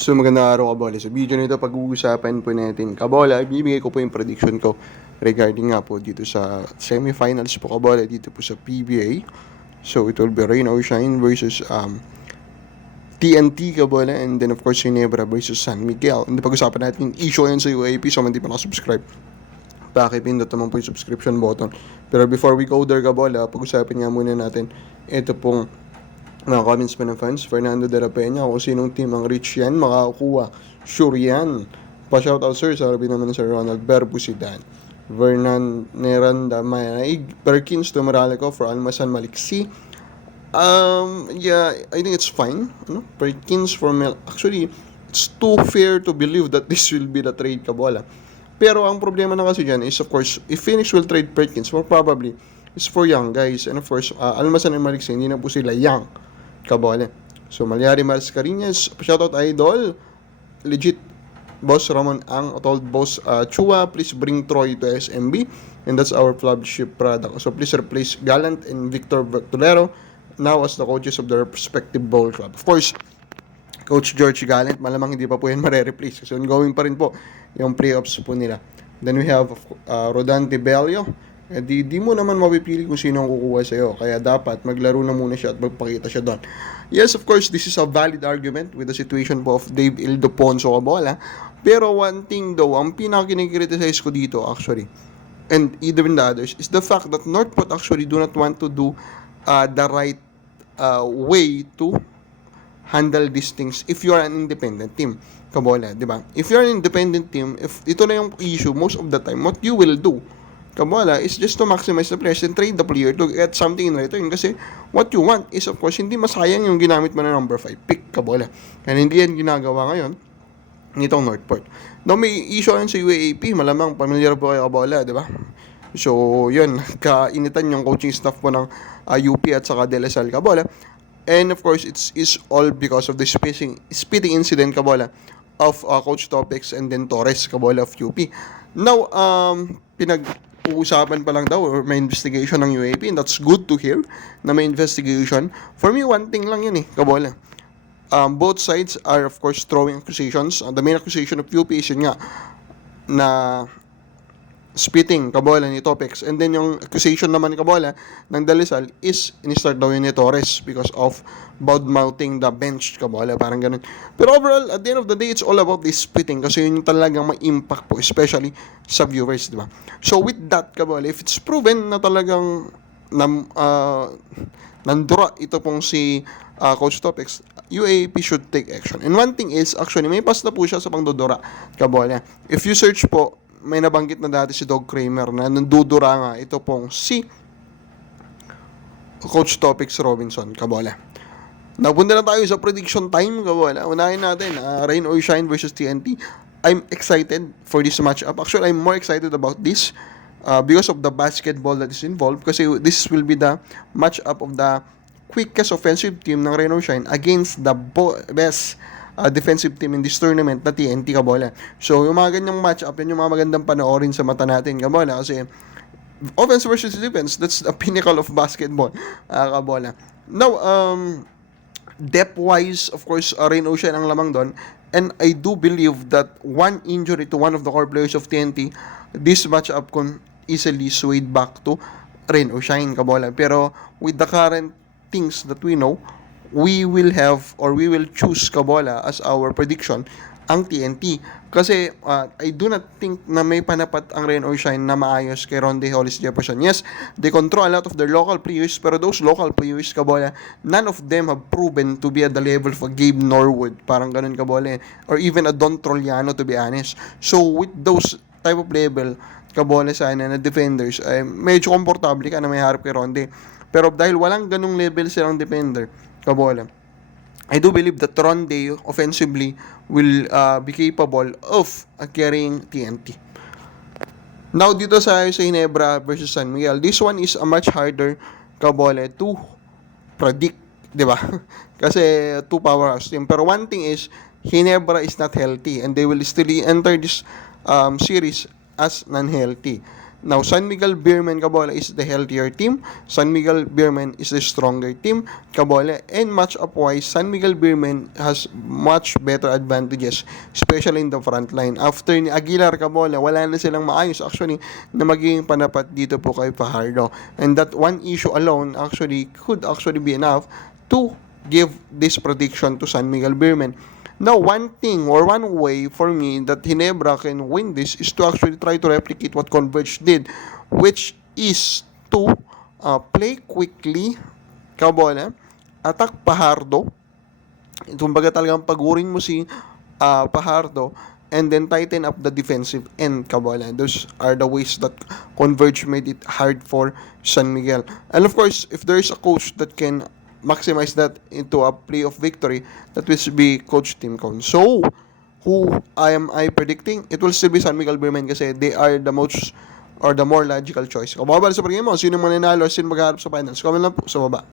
So magandang araw Kabola. Sa video nito pag-uusapan po natin Kabola, bibigay ko po yung prediction ko regarding nga po dito sa semifinals po Kabola dito po sa PBA. So it will be Rain Shine versus um, TNT Kabola and then of course Ginebra versus San Miguel. And pag-usapan natin issue yan sa UAP so man di pa nakasubscribe. Pakipindot naman po yung subscription button. Pero before we go there Kabola, pag-usapan nga muna natin ito pong mga comments pa ng fans, Fernando de la Peña, kung sinong team ang rich yan, makakakuha. Sure yan. Pa-shoutout sir, sabi naman sa Ronald Berbusidan. Vernan Neranda Mayaig, Perkins Tumaralico for Almasan Maliksi. Um, yeah, I think it's fine. Ano? Perkins for Mel... Actually, it's too fair to believe that this will be the trade kabola. Pero ang problema na kasi dyan is, of course, if Phoenix will trade Perkins, more probably, is for young guys. And of course, uh, Almasan and Maliksi, hindi na po sila young kabole. So, Malyari Mascarinhas, shoutout idol. Legit, Boss Ramon Ang told Boss uh, Chua, please bring Troy to SMB. And that's our flagship product. So, please replace Gallant and Victor Bertolero now as the coaches of their respective bowl club. Of course, Coach George Gallant, malamang hindi pa po yan mare-replace kasi ongoing pa rin po yung playoffs po nila. Then we have uh, Rodante Bello. Eh, di, di mo naman mapipili kung sino ang kukuha sa'yo. Kaya dapat maglaro na muna siya at magpakita siya doon. Yes, of course, this is a valid argument with the situation of Dave Ildefonso Cabola. Pero one thing though, ang pinaka-kinikriticize ko dito actually, and even the others, is the fact that Northport actually do not want to do uh, the right uh, way to handle these things if you are an independent team. Kabola, di ba? If you're an independent team, if ito na yung issue most of the time, what you will do, Kabola, is just to maximize the and trade the player to get something in return. Kasi what you want is, of course, hindi masayang yung ginamit mo na number 5 pick, Kabola. Kaya hindi yan ginagawa ngayon nitong Northport. Now, may issue yan sa UAAP, malamang familiar po kayo Kabola, di ba? So, yun, kainitan yung coaching staff po ng uh, UP at saka De La Salle Kabola. And of course, it's is all because of the spitting, spitting incident Kabola of uh, Coach Topics and then Torres Kabola of UP. Now, um, pinag uusapan pa lang daw or may investigation ng UAP and that's good to hear na may investigation. For me, one thing lang yun eh, Kabola. Um, both sides are of course throwing accusations. Uh, the main accusation of UP is yun nga na spitting kabola ni Topex. And then yung accusation naman kabola ng Dalisal is in-start daw yun ni Torres because of bad-mouthing the bench kabola. Parang ganun. Pero overall, at the end of the day, it's all about this spitting kasi yun yung talagang may impact po, especially sa viewers, di ba? So with that kabola, if it's proven na talagang na, uh, nandura ito pong si uh, Coach Topex, UAP should take action. And one thing is, actually, may pas na po siya sa pangdodora kabola. If you search po, may nabanggit na dati si Dog Kramer na nandudura nga ito pong si Coach Topics Robinson, Kabola. Napunta na tayo sa prediction time, Kabola. Unahin natin, uh, Rain or Shine versus TNT. I'm excited for this matchup. Actually, I'm more excited about this uh, because of the basketball that is involved. Kasi this will be the matchup of the quickest offensive team ng Rain or Shine against the best uh, defensive team in this tournament na TNT Kabola. So, yung mga ganyang matchup, yan yung mga magandang panoorin sa mata natin Kabola kasi offense versus defense, that's the pinnacle of basketball uh, Kabola. Now, um, depth-wise, of course, uh, Rain Ocean ang lamang doon. And I do believe that one injury to one of the core players of TNT, this matchup can easily swayed back to Rain Shine Kabola. Pero with the current things that we know, we will have or we will choose Kabola as our prediction ang TNT. Kasi uh, I do not think na may panapat ang Rain or Shine na maayos kay Ronde Hollis Jefferson. Yes, they control a lot of their local players pero those local players, Kabola, none of them have proven to be at the level of a Gabe Norwood. Parang ganun, Kabola. Or even a Don Troliano to be honest. So with those type of level, Kabola sana na defenders, eh, medyo komportable ka na may harap kay Ronde. Pero dahil walang ganung level silang defender, Kabola, I do believe that Ronde offensively will uh, be capable of carrying TNT. Now dito sa sa Ginebra versus San Miguel, this one is a much harder kabole to predict, 'di ba? Kasi two powerhouse team. Pero one thing is Ginebra is not healthy and they will still enter this um, series as non-healthy. Now, San Miguel Beermen Kabola is the healthier team. San Miguel Beermen is the stronger team. Kabola and match up wise, San Miguel Beermen has much better advantages, especially in the front line. After ni Aguilar Kabola, wala na silang maayos actually na magiging panapat dito po kay Fajardo. And that one issue alone actually could actually be enough to give this prediction to San Miguel Beermen. Now, one thing or one way for me that Hinebra can win this is to actually try to replicate what Converge did, which is to uh, play quickly, kabola, attack Pahardo, kumbaga talagang pagurin mo si uh, Pahardo, and then tighten up the defensive end, kabola. Those are the ways that Converge made it hard for San Miguel. And of course, if there is a coach that can maximize that into a play of victory, that will be Coach Tim Cone. So, who I am I predicting? It will still be San Miguel Beermen kasi they are the most or the more logical choice. Kung mababalik sa pagiging mo, sino mananalo, sino magharap sa finals, comment lang po sa baba.